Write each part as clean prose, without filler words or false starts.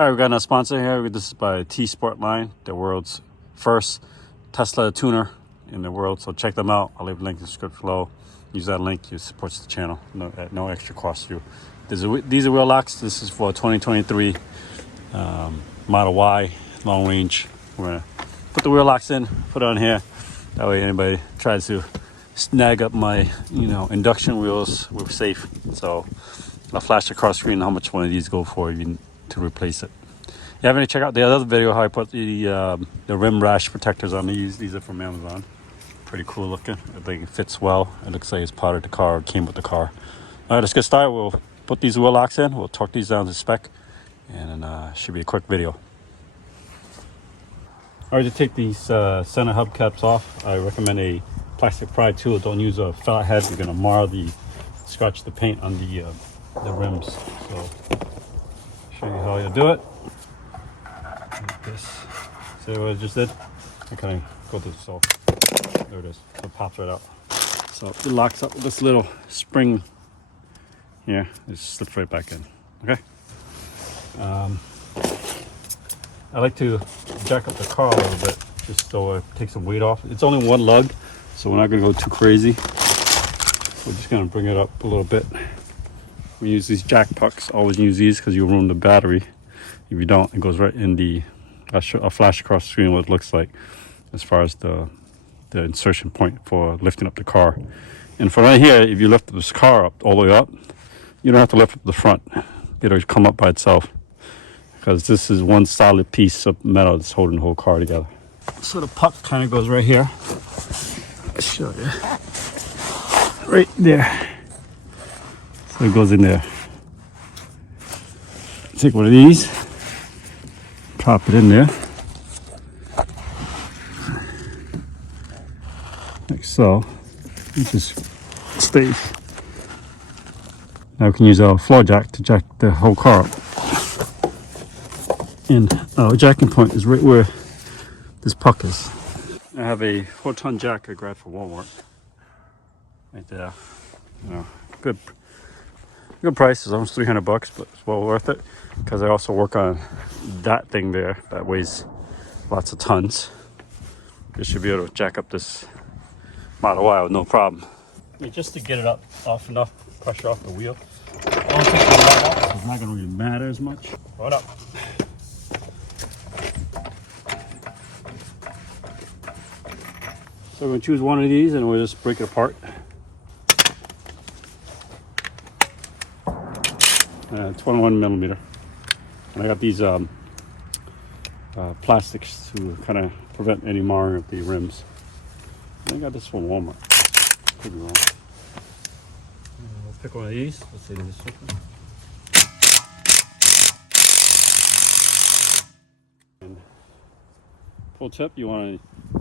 All right, we got a sponsor here. This is by T Sportline, the world's first Tesla tuner in the world. So check them out. I'll leave a link in the description below. Use that link. It supports the channel at no extra cost to you. These are wheel locks. This is for 2023 Model Y long range. We're gonna put the wheel locks in, put it on here. That way, anybody tries to snag up my, induction wheels, we're safe. So I'll flash across screen how much one of these go for to replace it. You haven't checked out the other video how I put the rim rash protectors on these. These are from Amazon. Pretty cool looking. I think it fits well. It looks like it's part of the car, or came with the car. All right, let's get started. We'll put these wheel locks in. We'll torque these down to spec, and then should be a quick video. All right, to take these center hubcaps off, I recommend a plastic pry tool. Don't use a felt head. You're gonna mar scratch the paint on the rims. So show you how you do it. Like this. See what I just did? I kind of go to the so there it is. So it pops right out. So it locks up with this little spring here. It just slips right back in. Okay. I like to jack up the car a little bit just so it takes some weight off. It's only one lug, so we're not going to go too crazy. We're just going to bring it up a little bit. We use these jack pucks. Always use these because you'll ruin the battery. If you don't, it goes right in the... I'll flash across the screen what it looks like as far as the insertion point for lifting up the car. And for right here, if you lift this car up all the way up, you don't have to lift up the front. It'll come up by itself, because this is one solid piece of metal that's holding the whole car together. So the puck kind of goes right here. I'll show you. Right there. So it goes in there. Take one of these, pop it in there. Like so. It just stays. Now we can use our floor jack to jack the whole car up. And our jacking point is right where this puck is. I have a 4-ton jack I grabbed from Walmart. Right there. Good price. It's almost $300, but it's well worth it because I also work on that thing there that weighs lots of tons. You should be able to jack up this Model Y with no problem. Just to get it up off enough pressure off the wheel. I don't take the lot off, so it's not going to really matter as much. Hold up. So we're going to choose one of these and we'll just break it apart. 21 millimeter. And I got these plastics to kind of prevent any marring of the rims. I got this from Walmart. Could be wrong. We'll pick one of these. Let's see this one. And full tip, you want to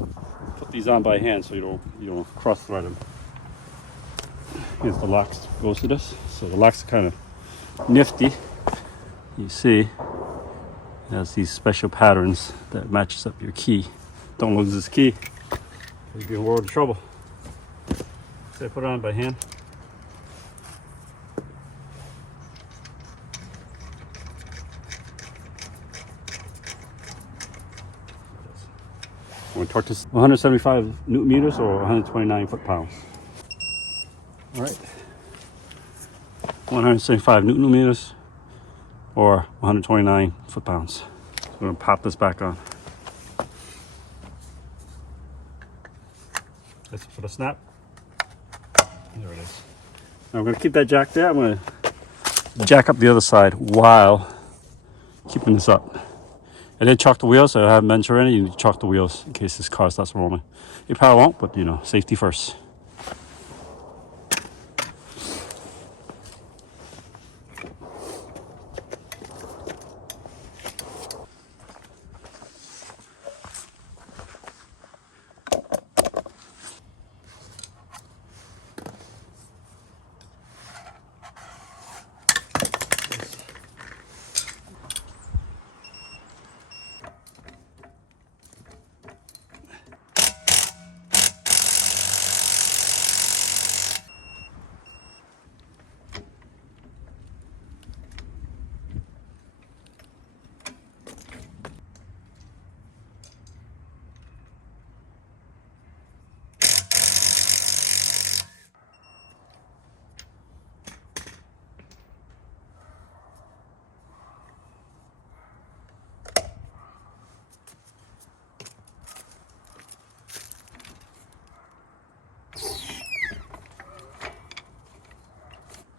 put these on by hand so you don't cross thread them. Here's the locks goes to this. So the locks are kind of nifty. You see, it has these special patterns that matches up your key. Don't lose this key. You'll be in a world of trouble. So I put it on by hand. I'm going to torque this 175 newton meters or 129 foot-pounds. All right. 175 newton meters or 129 foot-pounds. So I'm going to pop this back on. That's for the snap. There it is. Now I'm going to keep that jack there. I'm going to jack up the other side while keeping this up. I did chalk the wheels, so I haven't mentioned any. You need to chalk the wheels in case this car starts rolling. You probably won't, but safety first.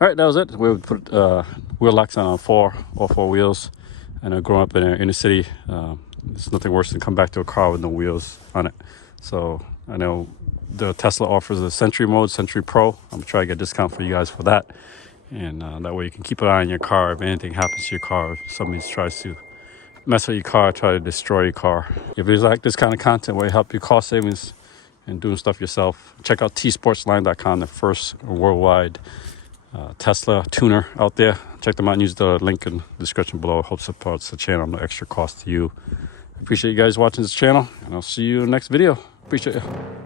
All right, that was it. We would put wheel locks on all four wheels. And growing up in an inner city, there's nothing worse than come back to a car with no wheels on it. So I know the Tesla offers a Sentry mode, Sentry Pro. I'm gonna try to get a discount for you guys for that. And that way you can keep an eye on your car if anything happens to your car, if somebody tries to mess with your car, try to destroy your car. If you like this kind of content where you help your cost savings and doing stuff yourself, check out tsportsline.com, the first worldwide Tesla tuner out there. Check them out and use the link in the description below. Hope supports the channel, no extra cost to you. Appreciate you guys watching this channel, and I'll see you in the next video. Appreciate you.